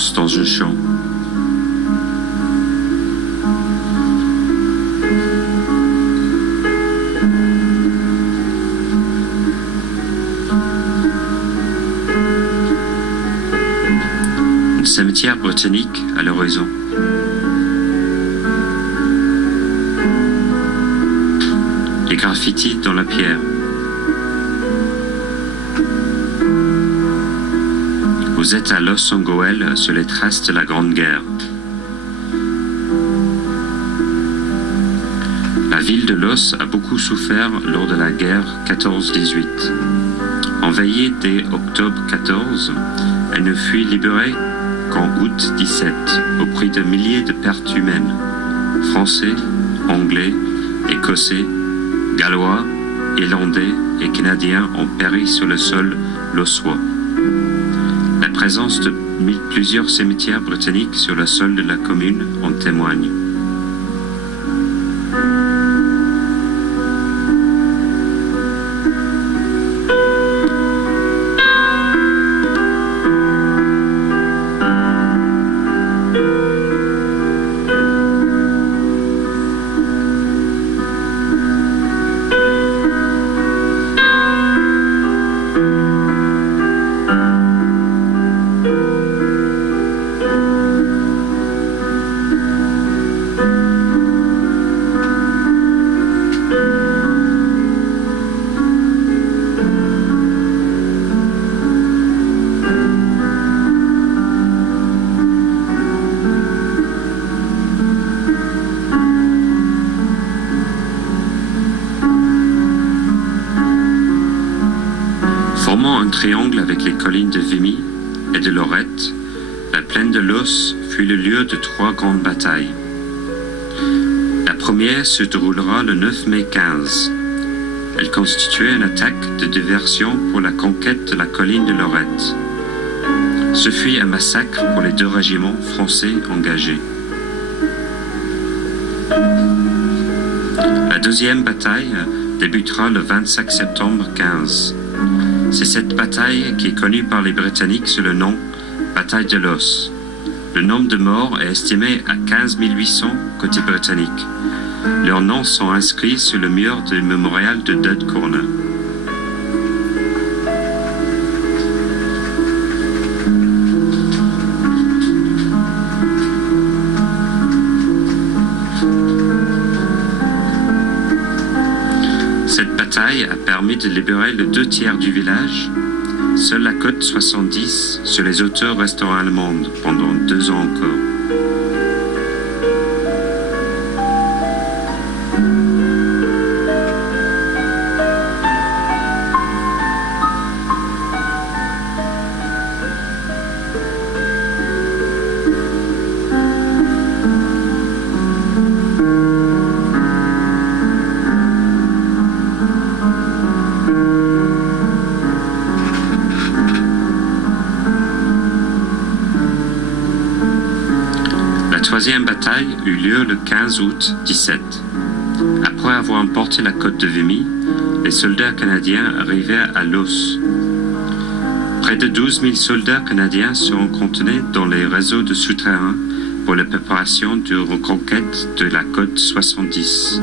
silence dans un champ. Un cimetière britannique à l'horizon. Les graffitis dans la pierre. Vous êtes à Los Angeles sur les traces de la Grande Guerre. La ville de Los a beaucoup souffert lors de la guerre 14-18. Envahie dès octobre 14, elle ne fut libérée qu'en août 17, au prix de milliers de pertes humaines. Français, Anglais, Écossais, Gallois, Irlandais et Canadiens ont péri sur le sol lossois. La présence de plusieurs cimetières britanniques sur le sol de la commune en témoigne. Formant un triangle avec les collines de Vimy et de Lorette, la plaine de Los fut le lieu de 3 grandes batailles. La première se déroulera le 9 mai 15. Elle constituait une attaque de diversion pour la conquête de la colline de Lorette. Ce fut un massacre pour les 2 régiments français engagés. La deuxième bataille débutera le 25 septembre 15. C'est cette bataille qui est connue par les Britanniques sous le nom Bataille de Los. Le nombre de morts est estimé à 15 800 côté britannique. Leurs noms sont inscrits sur le mur du mémorial de Dud Corner. Cette bataille a permis de libérer le 2 tiers du village. Seule la côte 70 sur les hauteurs restera allemande pendant 2 ans encore. La troisième bataille eut lieu le 15 août 17. Après avoir emporté la côte de Vimy, les soldats canadiens arrivèrent à Los. Près de 12 000 soldats canadiens seront contenus dans les réseaux de souterrains pour la préparation de reconquête de la côte 70.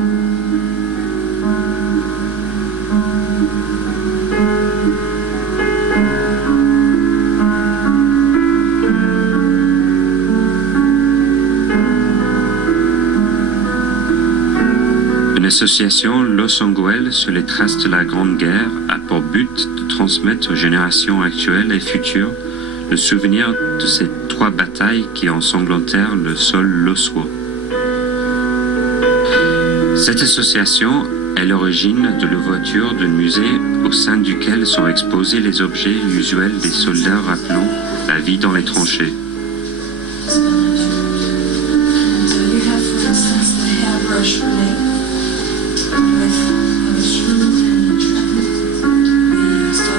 L'association Los Angeles sur les traces de la Grande Guerre a pour but de transmettre aux générations actuelles et futures le souvenir de ces 3 batailles qui ensanglantèrent le sol lossois. Cette association est l'origine de l'ouverture d'un musée au sein duquel sont exposés les objets usuels des soldats rappelant la vie dans les tranchées.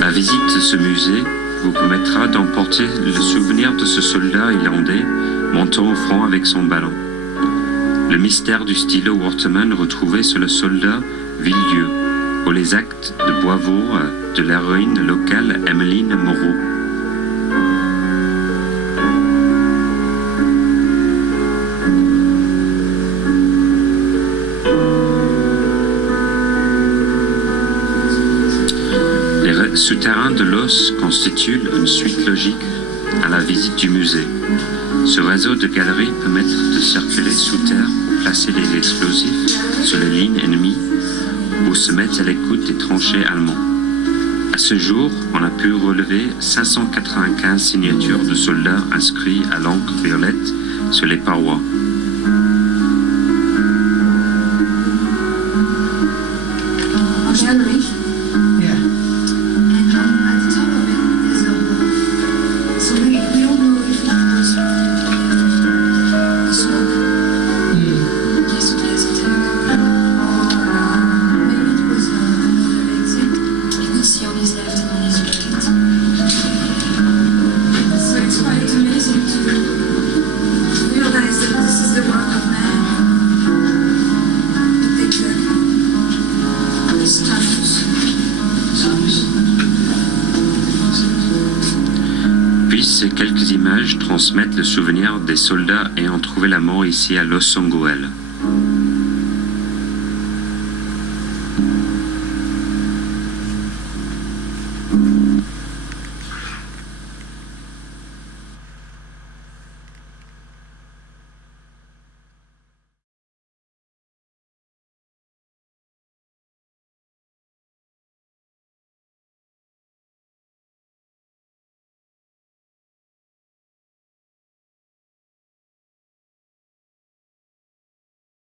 La visite de ce musée vous permettra d'emporter le souvenir de ce soldat irlandais montant au front avec son ballon. Le mystère du stylo Waterman retrouvé sur le soldat Villedieu, pour les actes de bravoure de l'héroïne locale Emmeline Moreau. souterrain de l'os constitue une suite logique à la visite du musée. Ce réseau de galeries permet de circuler sous terre pour placer les explosifs sur les lignes ennemies ou se mettre à l'écoute des tranchées allemands. À ce jour, on a pu relever 595 signatures de soldats inscrits à l'encre violette sur les parois. Gallery. Yeah. And at the top of it, there's a hole. So we don't know if it was the smoke qui se place au terre, or maybe it was another exit. You could see on his left and on his right. So it's quite amazing to realize that this is the work of man. The picture, this tunnels. Puis ces quelques images transmettent le souvenir des soldats ayant trouvé la mort ici à Los Songoel.